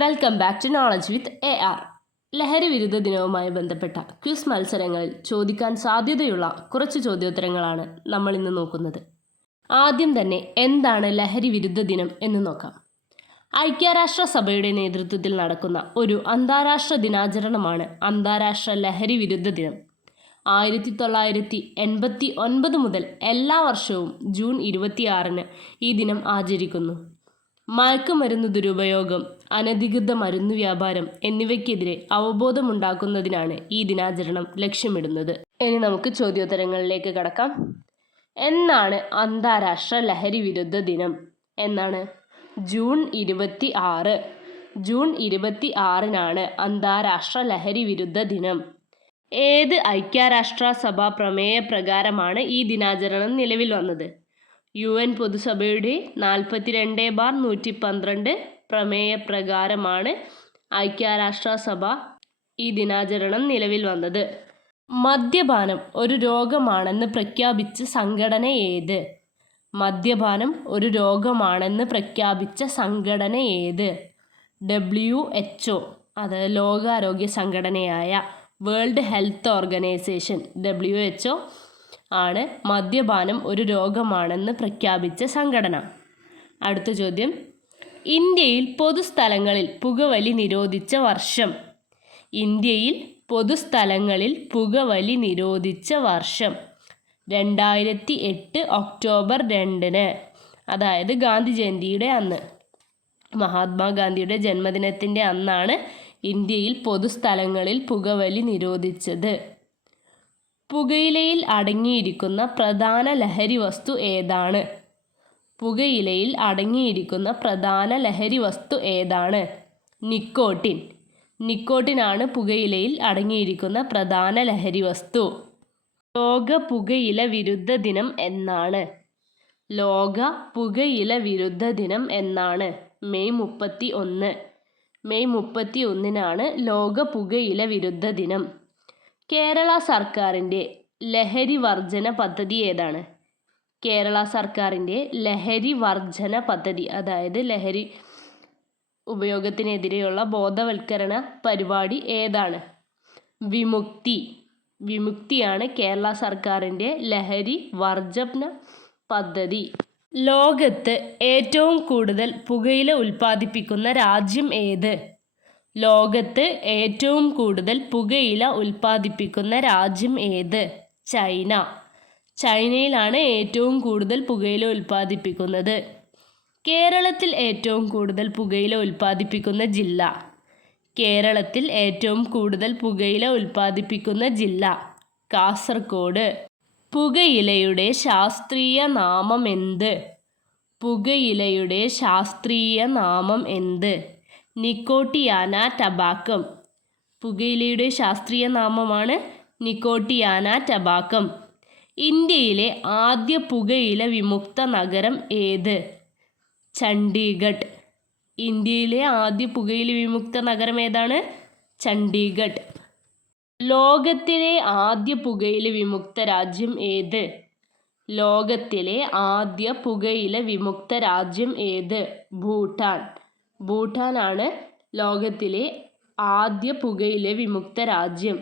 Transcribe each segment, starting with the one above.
Welcome back to knowledge with AR. ലഹരി വിരുദ്ധ ദിനവുമായി ബന്ധപ്പെട്ട ക്വിസ് മത്സരങ്ങളിൽ ചോദിക്കാൻ സാധ്യതയുള്ള കുറച്ച് ചോദ്യോത്തരങ്ങളാണ് നമ്മൾ ഇന്ന് നോക്കുന്നത്. ആദ്യം തന്നെ എന്താണ് ലഹരി വിരുദ്ധ ദിനം എന്ന് നോക്കാം. ഐക്യരാഷ്ട്ര സഭയുടെ നേതൃത്വത്തിൽ നടക്കുന്ന ഒരു അന്താരാഷ്ട്ര ദിനാചരണമാണ് അന്താരാഷ്ട്ര ലഹരി വിരുദ്ധ ദിനം. 1989 മുതൽ എല്ലാ വർഷവും ജൂൺ 26 ഈ ദിനം ആചരിക്കുന്നു. മയക്കുമരുന്ന് ദുരുപയോഗം, അനധികൃത മരുന്ന് വ്യാപാരം എന്നിവയ്ക്കെതിരെ അവബോധമുണ്ടാക്കുന്നതിനാണ് ഈ ദിനാചരണം ലക്ഷ്യമിടുന്നത്. ഇനി നമുക്ക് ചോദ്യോത്തരങ്ങളിലേക്ക് കടക്കാം. എന്നാണ് അന്താരാഷ്ട്ര ലഹരി വിരുദ്ധ ദിനം? എന്നാണ്? ജൂൺ 26. ജൂൺ 26 അന്താരാഷ്ട്ര ലഹരി വിരുദ്ധ ദിനം. ഏത് ഐക്യരാഷ്ട്ര സഭാ പ്രമേയ പ്രകാരമാണ് ഈ ദിനാചരണം നിലവിൽ വന്നത്? UN പൊതുസഭയുടെ 42/112 പ്രമേയ പ്രകാരമാണ് ഐക്യരാഷ്ട്ര സഭ ഈ ദിനാചരണം നിലവിൽ വന്നത്. മദ്യപാനം ഒരു രോഗമാണെന്ന് പ്രഖ്യാപിച്ച സംഘടന ഏത്? മദ്യപാനം ഒരു രോഗമാണെന്ന് പ്രഖ്യാപിച്ച സംഘടന ഏത്? WHO, അത് ലോകാരോഗ്യ സംഘടനയായ വേൾഡ് ഹെൽത്ത് ഓർഗനൈസേഷൻ WHO ആണ് മദ്യപാനം ഒരു രോഗമാണെന്ന് പ്രഖ്യാപിച്ച സംഘടന. അടുത്ത ചോദ്യം, ഇന്ത്യയിൽ പൊതുസ്ഥലങ്ങളിൽ പുകവലി നിരോധിച്ച വർഷം? ഇന്ത്യയിൽ പൊതുസ്ഥലങ്ങളിൽ പുകവലി നിരോധിച്ച വർഷം 2008 ഒക്ടോബർ 2, അതായത് ഗാന്ധി ജയന്തിയുടെ അന്ന്. മഹാത്മാഗാന്ധിയുടെ ജന്മദിനത്തിൻ്റെ അന്നാണ് ഇന്ത്യയിൽ പൊതുസ്ഥലങ്ങളിൽ പുകവലി നിരോധിച്ചത്. പുകയിലയിൽ അടങ്ങിയിരിക്കുന്ന പ്രധാന ലഹരി വസ്തു ഏതാണ്? പുകയിലയിൽ അടങ്ങിയിരിക്കുന്ന പ്രധാന ലഹരി വസ്തു ഏതാണ്? നിക്കോട്ടിൻ. നിക്കോട്ടിനാണ് പുകയിലയിൽ അടങ്ങിയിരിക്കുന്ന പ്രധാന ലഹരി വസ്തു. ലോക പുകയില വിരുദ്ധ ദിനം എന്നാണ്? ലോക പുകയില വിരുദ്ധ ദിനം എന്നാണ്? മെയ് 31. മെയ് 31 ലോക പുകയില വിരുദ്ധ ദിനം. കേരള സർക്കാരിൻ്റെ ലഹരി വർജന പദ്ധതി ഏതാണ്? കേരള സർക്കാരിൻ്റെ ലഹരി വർജന പദ്ധതി, അതായത് ലഹരി ഉപയോഗത്തിനെതിരെയുള്ള ബോധവൽക്കരണ പരിപാടി ഏതാണ്? വിമുക്തി. വിമുക്തിയാണ് കേരള സർക്കാരിൻ്റെ ലഹരി വർജന പദ്ധതി. ലോകത്ത് ഏറ്റവും കൂടുതൽ പുകയില ഉൽപ്പാദിപ്പിക്കുന്ന രാജ്യം ഏത്? ലോകത്ത് ഏറ്റവും കൂടുതൽ പുകയില ഉൽപ്പാദിപ്പിക്കുന്ന രാജ്യം ഏത്? ചൈന. ചൈനയിലാണ് ഏറ്റവും കൂടുതൽ പുകയില ഉൽപ്പാദിപ്പിക്കുന്നത്. കേരളത്തിൽ ഏറ്റവും കൂടുതൽ പുകയില ഉൽപ്പാദിപ്പിക്കുന്ന ജില്ല? കേരളത്തിൽ ഏറ്റവും കൂടുതൽ പുകയില ഉൽപ്പാദിപ്പിക്കുന്ന ജില്ല കാസർഗോഡ്. പുകയിലയുടെ ശാസ്ത്രീയ നാമം എന്ത്? പുകയിലയുടെ ശാസ്ത്രീയ നാമം എന്ത്? നിക്കോട്ടിയാന ടബാക്കം. പുകയിലയുടെ ശാസ്ത്രീയ നാമമാണ് നിക്കോട്ടിയാന ടബാക്കം. ഇന്ത്യയിലെ ആദ്യ പുകയില വിമുക്ത നഗരം ഏത്? ചണ്ഡീഗഡ്. ഇന്ത്യയിലെ ആദ്യ പുകയില വിമുക്ത നഗരം ഏതാണ്? ചണ്ഡീഗഡ്. ലോകത്തിലെ ആദ്യ പുകയില വിമുക്ത രാജ്യം ഏത്? ലോകത്തിലെ ആദ്യ പുകയില വിമുക്ത രാജ്യം ഏത്? ഭൂട്ടാൻ. ഭൂട്ടാനാണ് ലോകത്തിലെ ആദ്യ പുകയില വിമുക്ത രാജ്യം.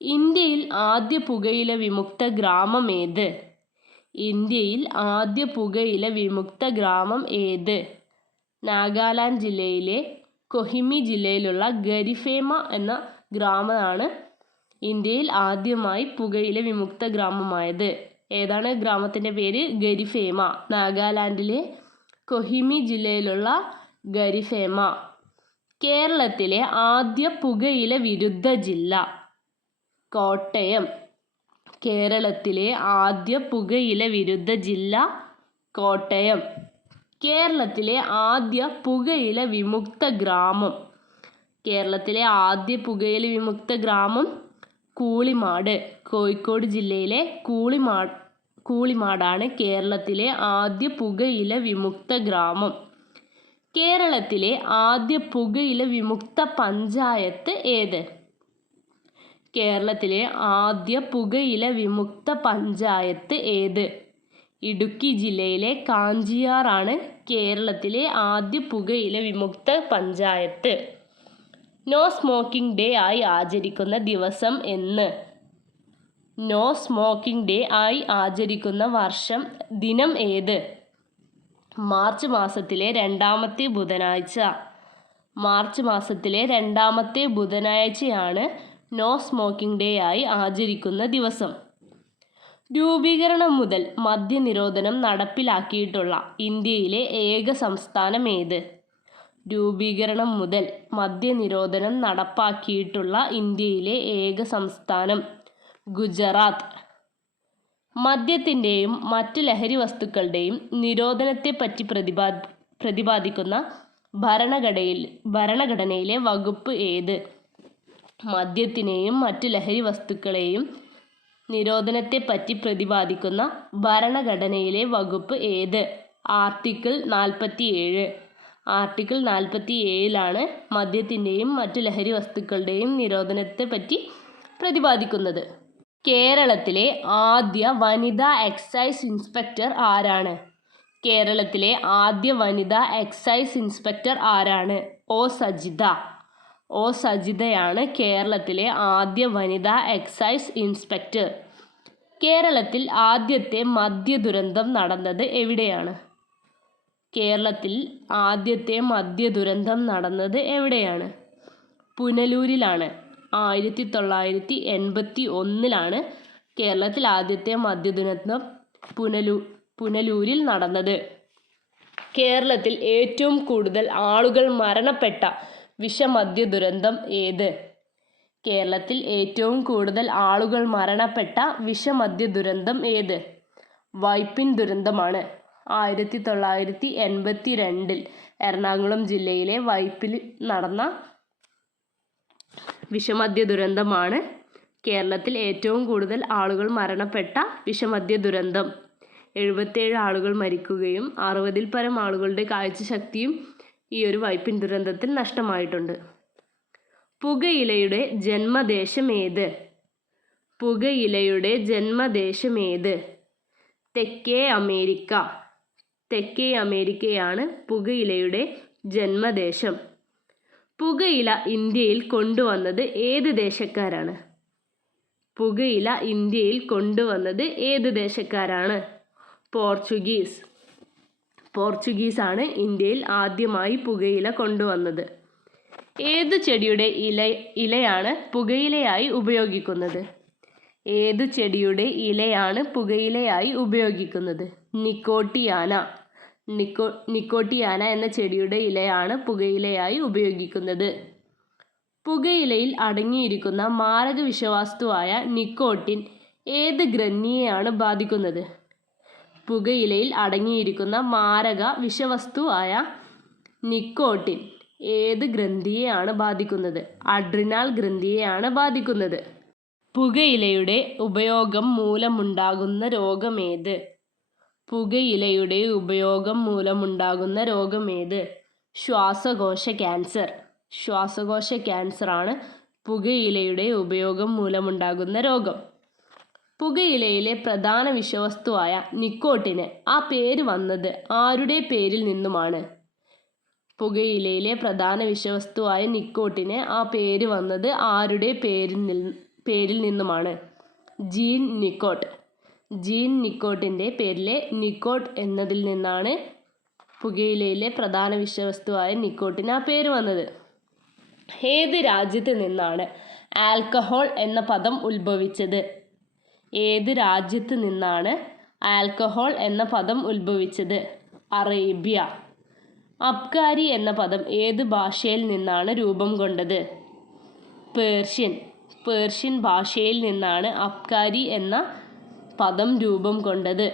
ഇന്ത്യയിൽ ആദ്യ പുകയില വിമുക്ത ഗ്രാമം ഏത്? ഇന്ത്യയിൽ ആദ്യ പുകയില വിമുക്ത ഗ്രാമം ഏത്? നാഗാലാൻഡ് ജില്ലയിലെ കൊഹിമി ജില്ലയിലുള്ള ഗരിഫേമ എന്ന ഗ്രാമമാണ് ഇന്ത്യയിൽ ആദ്യമായി പുകയില വിമുക്ത ഗ്രാമമായത്. ഏതാണ് ഗ്രാമത്തിൻ്റെ പേര്? ഗരിഫേമ. നാഗാലാൻഡിലെ കൊഹിമി ജില്ലയിലുള്ള ഗരിഫേമ. കേരളത്തിലെ ആദ്യ പുകയില വിരുദ്ധ ജില്ല? കോട്ടയം. കേരളത്തിലെ ആദ്യ പുകയില വിരുദ്ധ ജില്ല കോട്ടയം. കേരളത്തിലെ ആദ്യ പുകയില വിമുക്ത ഗ്രാമം? കേരളത്തിലെ ആദ്യ പുകയില വിമുക്ത ഗ്രാമം കൂളിമാട്. കോഴിക്കോട് ജില്ലയിലെ കൂളിമാടാണ് കേരളത്തിലെ ആദ്യ പുകയില വിമുക്ത ഗ്രാമം. കേരളത്തിലെ ആദ്യ പുകയില വിമുക്ത പഞ്ചായത്ത് ഏത്? കേരളത്തിലെ ആദ്യ പുകയില വിമുക്ത പഞ്ചായത്ത് ഏത്? ഇടുക്കി ജില്ലയിലെ കാഞ്ചിയാറാണ് കേരളത്തിലെ ആദ്യ പുകയില വിമുക്ത പഞ്ചായത്ത്. നോ സ്മോക്കിംഗ് ഡേ ആയി ആചരിക്കുന്ന ദിവസം എന്ന്? നോ സ്മോക്കിംഗ് ഡേ ആയി ആചരിക്കുന്ന ദിനം ഏത്? മാർച്ച് മാസത്തിലെ രണ്ടാമത്തെ ബുധനാഴ്ച. മാർച്ച് മാസത്തിലെ രണ്ടാമത്തെ ബുധനാഴ്ചയാണ് നോ സ്മോക്കിംഗ് ഡേ ആയി ആചരിക്കുന്ന ദിവസം. രൂപീകരണം മുതൽ മദ്യനിരോധനം നടപ്പിലാക്കിയിട്ടുള്ള ഇന്ത്യയിലെ ഏക സംസ്ഥാനം ഏത്? രൂപീകരണം മുതൽ മദ്യനിരോധനം നടപ്പാക്കിയിട്ടുള്ള ഇന്ത്യയിലെ ഏക സംസ്ഥാനം ഗുജറാത്ത്. മദ്യത്തിൻ്റെയും മറ്റ് ലഹരി വസ്തുക്കളുടെയും നിരോധനത്തെപ്പറ്റി പ്രതിപാദിക്കുന്ന ഭരണഘടനയിലെ വകുപ്പ് ഏത്? മദ്യത്തിനെയും മറ്റ് ലഹരി വസ്തുക്കളെയും നിരോധനത്തെപ്പറ്റി പ്രതിപാദിക്കുന്ന ഭരണഘടനയിലെ വകുപ്പ് ഏത്? ആർട്ടിക്കിൾ 47. ആർട്ടിക്കിൾ 47 മദ്യത്തിൻ്റെയും മറ്റ് ലഹരി വസ്തുക്കളുടെയും നിരോധനത്തെപ്പറ്റി പ്രതിപാദിക്കുന്നത്. കേരളത്തിലെ ആദ്യ വനിതാ എക്സൈസ് ഇൻസ്പെക്ടർ ആരാണ്? കേരളത്തിലെ ആദ്യ വനിതാ എക്സൈസ് ഇൻസ്പെക്ടർ ആരാണ്? ഒ. സജിത. ഒ. സജിതയാണ് കേരളത്തിലെ ആദ്യ വനിതാ എക്സൈസ് ഇൻസ്പെക്ടർ. കേരളത്തിൽ ആദ്യത്തെ മദ്യദുരന്തം നടന്നത് എവിടെയാണ്? കേരളത്തിൽ ആദ്യത്തെ മദ്യദുരന്തം നടന്നത് എവിടെയാണ്? പുനലൂരിലാണ്. 1981 കേരളത്തിൽ ആദ്യത്തെ മദ്യദുരന്തം പുനലൂരിൽ നടന്നത്. കേരളത്തിൽ ഏറ്റവും കൂടുതൽ ആളുകൾ മരണപ്പെട്ട വിഷമദ്യ ദുരന്തം ഏത്? കേരളത്തിൽ ഏറ്റവും കൂടുതൽ ആളുകൾ മരണപ്പെട്ട വിഷമദ്യ ദുരന്തം ഏത്? വൈപ്പിൻ ദുരന്തമാണ്. 1982 എറണാകുളം ജില്ലയിലെ വൈപ്പിൽ നടന്ന വിഷമദ്യ ദുരന്തമാണ് കേരളത്തിൽ ഏറ്റവും കൂടുതൽ ആളുകൾ മരണപ്പെട്ട വിഷമദ്യ ദുരന്തം. 77 ആളുകൾ മരിക്കുകയും 60-ൽ പരം ആളുകളുടെ കാഴ്ചശക്തിയും ഈ ഒരു വൈപ്പിൻ ദുരന്തത്തിൽ നഷ്ടമായിട്ടുണ്ട്. പുകയിലയുടെ ജന്മദേശം ഏത്? പുകയിലയുടെ ജന്മദേശം ഏത്? തെക്കേ അമേരിക്ക. തെക്കേ അമേരിക്കയാണ് പുകയിലയുടെ ജന്മദേശം. പുകയില ഇന്ത്യയിൽ കൊണ്ടുവന്നത് ഏത് ദേശക്കാരാണ്? പുകയില ഇന്ത്യയിൽ കൊണ്ടുവന്നത് ഏത് ദേശക്കാരാണ്? പോർച്ചുഗീസ്. പോർച്ചുഗീസാണ് ഇന്ത്യയിൽ ആദ്യമായി പുകയില കൊണ്ടുവന്നത്. ഏതു ചെടിയുടെ ഇലയാണ് പുകയിലയായി ഉപയോഗിക്കുന്നത്? ഏതു ചെടിയുടെ ഇലയാണ് പുകയിലയായി ഉപയോഗിക്കുന്നത്? നിക്കോട്ടിയാന. നിക്കോട്ടിയാന എന്ന ചെടിയുടെ ഇലയാണ് പുകയിലയായി ഉപയോഗിക്കുന്നത്. പുകയിലയിൽ അടങ്ങിയിരിക്കുന്ന മാരക വിഷവസ്തുവായ നിക്കോട്ടിൻ ഏത് ഗ്രന്ഥിയെയാണ് ബാധിക്കുന്നത്? പുകയിലയിൽ അടങ്ങിയിരിക്കുന്ന മാരക വിഷവസ്തുവായ നിക്കോട്ടിൻ ഏത് ഗ്രന്ഥിയെയാണ് ബാധിക്കുന്നത്? അഡ്രിനാൽ ഗ്രന്ഥിയെയാണ് ബാധിക്കുന്നത്. പുകയിലയുടെ ഉപയോഗം മൂലമുണ്ടാകുന്ന രോഗമേത്? പുകയിലയുടെ ഉപയോഗം മൂലമുണ്ടാകുന്ന രോഗമേത്? ശ്വാസകോശ ക്യാൻസർ. ശ്വാസകോശ ക്യാൻസറാണ് പുകയിലയുടെ ഉപയോഗം മൂലമുണ്ടാകുന്ന രോഗം. പുകയിലയിലെ പ്രധാന വിഷവസ്തുവായ നിക്കോട്ടിന് ആ പേര് വന്നത് ആരുടെ പേരിൽ നിന്നുമാണ്? പുകയിലയിലെ പ്രധാന വിഷവസ്തുവായ നിക്കോട്ടിന് ആ പേര് വന്നത് ആരുടെ പേരിൽ നിന്നുമാണ്? ജീൻ നിക്കോട്ട്. ജീൻ നിക്കോട്ടിൻ്റെ പേരിലെ നിക്കോട്ട് എന്നതിൽ നിന്നാണ് പുകയിലയിലെ പ്രധാന വിഷവസ്തുവായ നിക്കോട്ടിന് ആ പേര് വന്നത്. ഏത് രാജ്യത്ത് നിന്നാണ് ആൽക്കഹോൾ എന്ന പദം ഉത്ഭവിച്ചത്? ഏത് രാജ്യത്ത് നിന്നാണ് ആൽക്കഹോൾ എന്ന പദം ഉത്ഭവിച്ചത്? അറേബ്യ. അബ്കാരി എന്ന പദം ഏത് ഭാഷയിൽ നിന്നാണ് രൂപം കൊണ്ടത്? പേർഷ്യൻ. പേർഷ്യൻ ഭാഷയിൽ നിന്നാണ് അബ്കാരി എന്ന പദം രൂപം കൊണ്ടത്.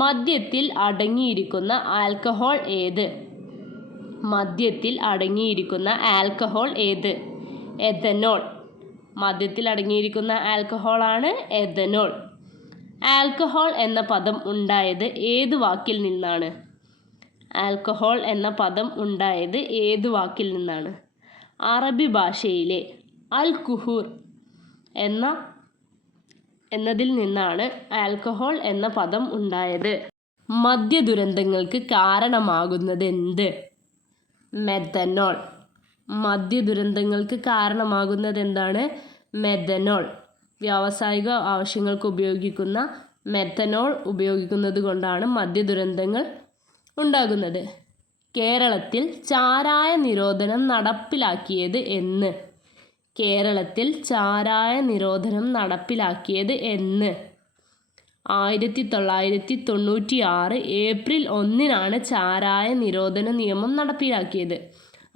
മദ്യത്തിൽ അടങ്ങിയിരിക്കുന്ന ആൽക്കഹോൾ ഏത്? മദ്യത്തിൽ അടങ്ങിയിരിക്കുന്ന ആൽക്കഹോൾ ഏത്? എഥനോൾ. മദ്യത്തിൽ അടങ്ങിയിരിക്കുന്ന ആൽക്കഹോളാണ് എഥനോൾ. ആൽക്കഹോൾ എന്ന പദം ഉണ്ടായത് ഏത് വാക്കിൽ നിന്നാണ്? ആൽക്കഹോൾ എന്ന പദം ഉണ്ടായത് ഏത് വാക്കിൽ നിന്നാണ്? അറബി ഭാഷയിലെ അൽ കുഹൂർ എന്ന എന്നതിൽ നിന്നാണ് ആൽക്കഹോൾ എന്ന പദം ഉണ്ടായത്. മദ്യദുരന്തങ്ങൾക്ക് കാരണമാകുന്നത് എന്ത്? മെഥനോൾ. മദ്യദുരന്തങ്ങൾക്ക് കാരണമാകുന്നത് എന്താണ്? മെഥനോൾ. വ്യാവസായിക ആവശ്യങ്ങൾക്ക് ഉപയോഗിക്കുന്ന മെഥനോൾ ഉപയോഗിക്കുന്നത് കൊണ്ടാണ് മദ്യദുരന്തങ്ങൾ ഉണ്ടാകുന്നത്. കേരളത്തിൽ ചാരായ നിരോധനം നടപ്പിലാക്കിയത് എന്ന്? കേരളത്തിൽ ചാരായ നിരോധനം നടപ്പിലാക്കിയത് എന്ന്? 1996 ഏപ്രിൽ 1 ചാരായ നിരോധന നിയമം നടപ്പിലാക്കിയത്.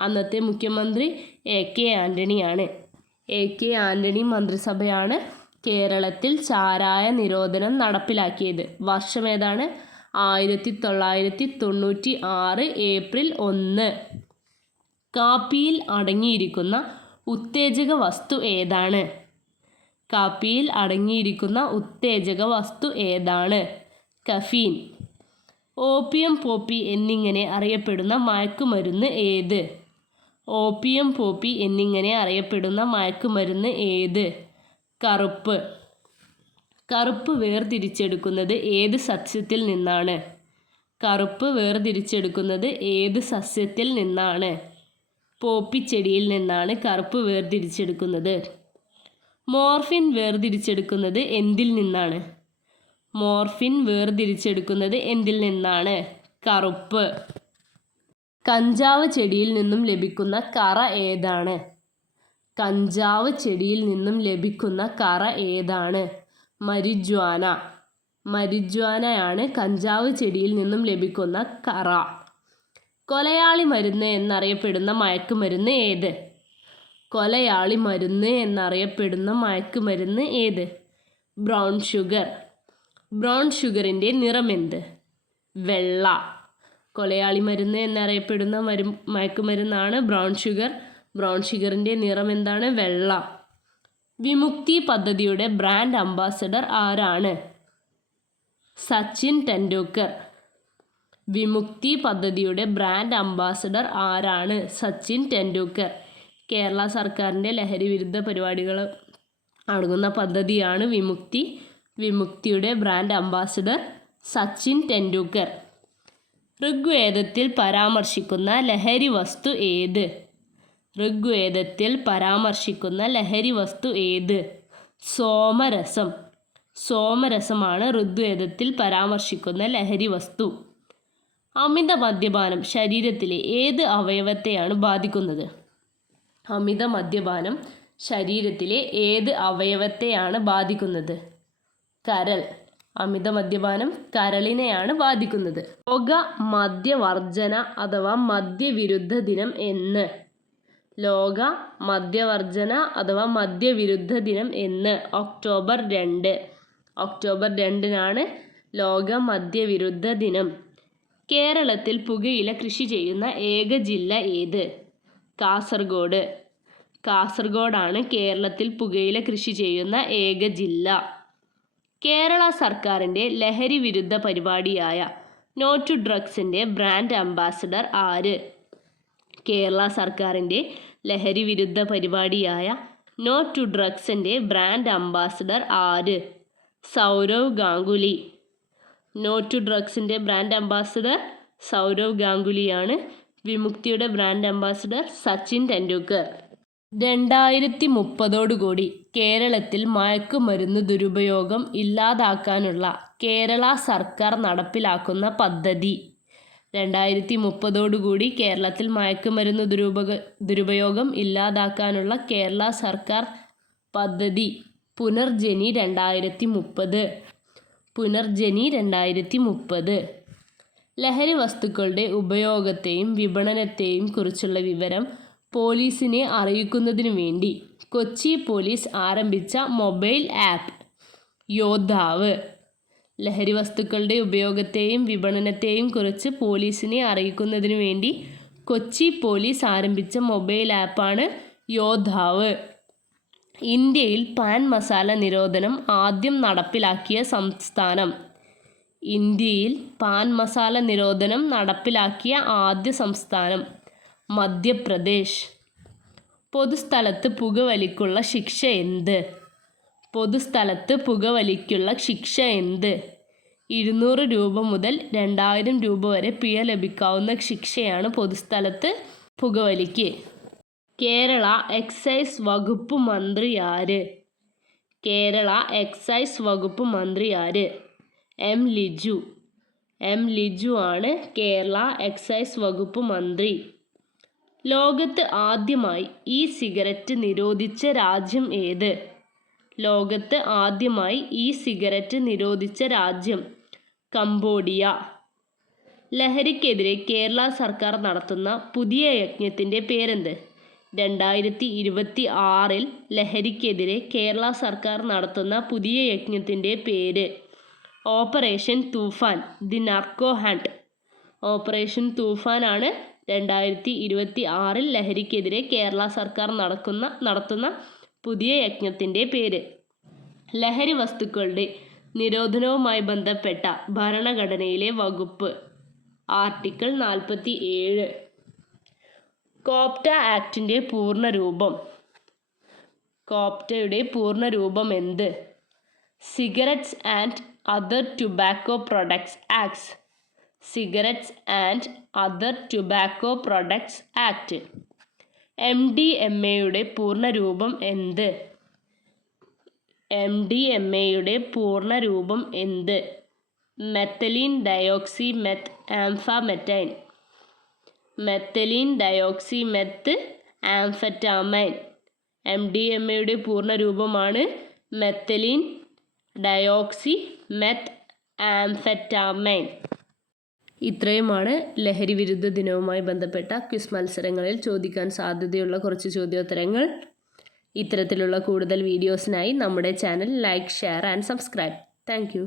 അന്നത്തെ മുഖ്യമന്ത്രി എ.കെ. ആൻ്റണിയാണ്. എ.കെ. ആൻ്റണി മന്ത്രിസഭയാണ് കേരളത്തിൽ ചാരായ നിരോധനം നടപ്പിലാക്കിയത്. വർഷം ഏതാണ്? 1996 ഏപ്രിൽ 1. കാപ്പിയിൽ അടങ്ങിയിരിക്കുന്ന ഉത്തേജക വസ്തു ഏതാണ്? കാപ്പിയിൽ അടങ്ങിയിരിക്കുന്ന ഉത്തേജക വസ്തു ഏതാണ്? കഫീൻ. ഓപ്പിയം പോപ്പി എന്നിങ്ങനെ അറിയപ്പെടുന്ന മയക്കുമരുന്ന് ഏത്? ഓപ്പിയം പോപ്പി എന്നിങ്ങനെ അറിയപ്പെടുന്ന മയക്കുമരുന്ന് ഏത്? കറുപ്പ്. കറുപ്പ് വേർതിരിച്ചെടുക്കുന്നത് ഏത് സസ്യത്തിൽ നിന്നാണ്? കറുപ്പ് വേർതിരിച്ചെടുക്കുന്നത് ഏത് സസ്യത്തിൽ നിന്നാണ്? പോപ്പിച്ചെടിയിൽ നിന്നാണ് കറുപ്പ് വേർതിരിച്ചെടുക്കുന്നത്. മോർഫിൻ വേർതിരിച്ചെടുക്കുന്നത് എന്തിൽ നിന്നാണ്? മോർഫിൻ വേർതിരിച്ചെടുക്കുന്നത് എന്തിൽ നിന്നാണ്? കറുപ്പ്. കഞ്ചാവ് ചെടിയിൽ നിന്നും ലഭിക്കുന്ന കറ ഏതാണ്? കഞ്ചാവ് ചെടിയിൽ നിന്നും ലഭിക്കുന്ന കറ ഏതാണ്? മരിജ്വാന. മരിജ്വാനയാണ് കഞ്ചാവ് ചെടിയിൽ നിന്നും ലഭിക്കുന്ന കറ. കൊലയാളി മരുന്ന് എന്നറിയപ്പെടുന്ന മയക്കുമരുന്ന് ഏത്? കൊലയാളി മരുന്ന് എന്നറിയപ്പെടുന്ന മയക്കുമരുന്ന് ഏത്? Brown sugar. ബ്രൗൺ ഷുഗറിൻ്റെ നിറമെന്ത്? വെള്ള. കൊലയാളി മരുന്ന് എന്നറിയപ്പെടുന്ന മയക്കുമരുന്നാണ് ബ്രൗൺ ഷുഗർ. ബ്രൗൺ ഷുഗറിൻ്റെ നിറം എന്താണ്? വെള്ള. വിമുക്തി പദ്ധതിയുടെ ബ്രാൻഡ് അംബാസഡർ ആരാണ്? സച്ചിൻ ടെണ്ടുൽക്കർ. വിമുക്തി പദ്ധതിയുടെ ബ്രാൻഡ് അംബാസഡർ ആരാണ്? സച്ചിൻ ടെണ്ടുൽക്കർ. കേരള സർക്കാരിൻ്റെ ലഹരി വിരുദ്ധ പരിപാടികൾ അടങ്ങുന്ന പദ്ധതിയാണ് വിമുക്തി. വിമുക്തിയുടെ ബ്രാൻഡ് അംബാസഡർ സച്ചിൻ ടെണ്ടുൽക്കർ. ഋഗ്വേദത്തിൽ പരാമർശിക്കുന്ന ലഹരി വസ്തു ഏത്? ഋഗ്വേദത്തിൽ പരാമർശിക്കുന്ന ലഹരി വസ്തു ഏത്? സോമരസം. സോമരസമാണ് ഋഗ്വേദത്തിൽ പരാമർശിക്കുന്ന ലഹരി വസ്തു. അമിത മദ്യപാനം ശരീരത്തിലെ ഏത് അവയവത്തെയാണ് ബാധിക്കുന്നത്? അമിത മദ്യപാനം ശരീരത്തിലെ ഏത് അവയവത്തെയാണ് ബാധിക്കുന്നത്? കരൾ. അമിത മദ്യപാനം കരളിനെയാണ് ബാധിക്കുന്നത്. ലോക മദ്യവർജന അഥവാ മദ്യവിരുദ്ധ ദിനം എന്ന്? ലോക മദ്യവർജന അഥവാ മദ്യവിരുദ്ധ ദിനം എന്ന്? ഒക്ടോബർ 2. ഒക്ടോബർ 2 ലോക മദ്യവിരുദ്ധ ദിനം. കേരളത്തിൽ പുകയില കൃഷി ചെയ്യുന്ന ഏക ജില്ല ഏത്? കാസർഗോഡ്. കാസർഗോഡാണ് കേരളത്തിൽ പുകയില കൃഷി ചെയ്യുന്ന ഏക ജില്ല. കേരള സർക്കാരിൻ്റെ ലഹരി വിരുദ്ധ പരിപാടിയായ നോ ടു ഡ്രഗ്സിൻ്റെ ബ്രാൻഡ് അംബാസഡർ ആര്? കേരള സർക്കാരിൻ്റെ ലഹരി വിരുദ്ധ പരിപാടിയായ നോ ടു ഡ്രഗ്സിൻ്റെ ബ്രാൻഡ് അംബാസഡർ ആര്? സൗരവ് ഗാംഗുലി. നോ ടു ഡ്രഗ്സിൻ്റെ ബ്രാൻഡ് അംബാസഡർ സൗരവ് ഗാംഗുലിയാണ്. വിമുക്തിയുടെ ബ്രാൻഡ് അംബാസഡർ സച്ചിൻ ടെണ്ടുൽക്കർ. 2030 കേരളത്തിൽ മയക്കുമരുന്ന് ദുരുപയോഗം ഇല്ലാതാക്കാനുള്ള കേരള സർക്കാർ നടപ്പിലാക്കുന്ന പദ്ധതി. 2030 കേരളത്തിൽ മയക്കുമരുന്ന് ദുരുപയോഗം ഇല്ലാതാക്കാനുള്ള കേരള സർക്കാർ പദ്ധതി പുനർജനി 2030. പുനർജനി 2030. ലഹരി വസ്തുക്കളുടെ ഉപയോഗത്തെയും വിപണനത്തെയും കുറിച്ചുള്ള വിവരം പോലീസിനെ അറിയിക്കുന്നതിനു വേണ്ടി കൊച്ചി പോലീസ് ആരംഭിച്ച മൊബൈൽ ആപ്പ് യോദ്ധാവ്. ലഹരി വസ്തുക്കളുടെ ഉപയോഗത്തെയും വിപണനത്തെയും കുറിച്ച് പോലീസിനെ അറിയിക്കുന്നതിനു വേണ്ടി കൊച്ചി പോലീസ് ആരംഭിച്ച മൊബൈൽ ആപ്പാണ് യോദ്ധാവ്. ഇന്ത്യയിൽ പാൻ മസാല നിരോധനം ആദ്യം നടപ്പിലാക്കിയ സംസ്ഥാനം? ഇന്ത്യയിൽ പാൻ മസാല നിരോധനം നടപ്പിലാക്കിയ ആദ്യ സംസ്ഥാനം മധ്യപ്രദേശ്. പൊതുസ്ഥലത്ത് പുകവലിക്കുള്ള ശിക്ഷ എന്ത്? പൊതുസ്ഥലത്ത് പുകവലിക്കുള്ള ശിക്ഷ എന്ത്? 200 രൂപ മുതൽ 2000 രൂപ വരെ പിഴ ലഭിക്കാവുന്ന ശിക്ഷയാണ് പൊതുസ്ഥലത്ത് പുകവലിക്ക്. കേരള എക്സൈസ് വകുപ്പ് മന്ത്രി ആര്? കേരള എക്സൈസ് വകുപ്പ് മന്ത്രി ആര്? എം ലിജു. എം ലിജു ആണ് കേരള എക്സൈസ് വകുപ്പ് മന്ത്രി. ലോകത്ത് ആദ്യമായി ഇ സിഗരറ്റ് നിരോധിച്ച രാജ്യം ഏത്? ലോകത്ത് ആദ്യമായി ഇ സിഗരറ്റ് നിരോധിച്ച രാജ്യം കംബോഡിയ. ലഹരിക്കെതിരെ കേരള സർക്കാർ നടത്തുന്ന പുതിയ യജ്ഞത്തിൻ്റെ പേരെന്ത്? 2026 ലഹരിക്കെതിരെ കേരള സർക്കാർ നടത്തുന്ന പുതിയ യജ്ഞത്തിൻ്റെ പേര് operation Toofan, the narco hunt. Operation Toofan ആണ് 2026 ലഹരിക്കെതിരെ കേരള സർക്കാർ നടത്തുന്ന പുതിയ യജ്ഞത്തിൻ്റെ പേര്. ലഹരി വസ്തുക്കളുടെ നിരോധനവുമായി ബന്ധപ്പെട്ട ഭരണഘടനയിലെ വകുപ്പ് ആർട്ടിക്കിൾ 47. കോപ്റ്റ ആക്ടിൻ്റെ പൂർണ്ണരൂപം. കോപ്റ്റയുടെ പൂർണ്ണരൂപം എന്ത്? Cigarettes and other tobacco products act. Cigarettes and other tobacco products act. MDMAയുടെ പൂർണ്ണരൂപം എന്ത്? MDMAയുടെ പൂർണ്ണരൂപം എന്ത്? Methylenedioxymethamphetamine. Methylenedioxymethamphetamine. MDMAയുടെ പൂർണ്ണരൂപമാണ് മെത്തലീൻ ഡയോക്സി മെത്ത് ആംഫെറ്റാമൈൻ. ഇത്രയുമാണ് ലഹരി വിരുദ്ധ ദിനവുമായി ബന്ധപ്പെട്ട ക്വിസ് മത്സരങ്ങളിൽ ചോദിക്കാൻ സാധ്യതയുള്ള കുറച്ച് ചോദ്യോത്തരങ്ങൾ. ഇത്തരത്തിലുള്ള കൂടുതൽ വീഡിയോസിനായി നമ്മുടെ channel like, share and subscribe. Thank you.